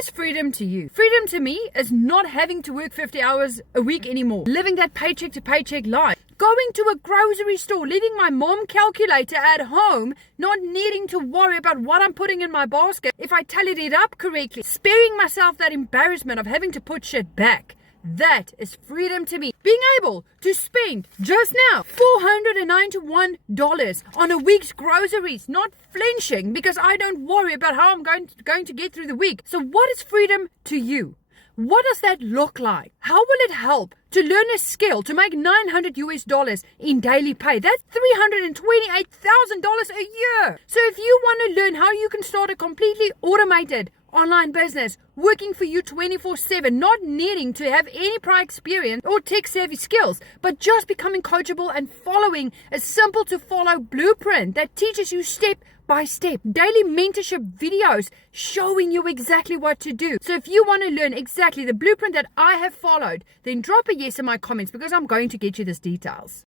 is freedom to you? Freedom to me is not having to work 50 hours a week anymore. Living that paycheck to paycheck life. Going to a grocery store, leaving my mom calculator at home, not needing to worry about what I'm putting in my basket if I tallied it up correctly. Sparing myself that embarrassment of having to put shit back. That is freedom to me. Being able to spend just now $491 on a week's groceries, not flinching because I don't worry about how I'm going to get through the week. So what is freedom to you? What does that look like? How will it help to learn a skill to make $900 in daily pay? That's $328,000 a year. So if you want to learn how you can start a completely automated online business working for you 24/7, not needing to have any prior experience or tech savvy skills, but just becoming coachable and following a simple to follow blueprint that teaches you step by step, daily mentorship videos showing you exactly what to do. So if you want to learn exactly the blueprint that I have followed, then drop a yes in my comments because I'm going to get you these details.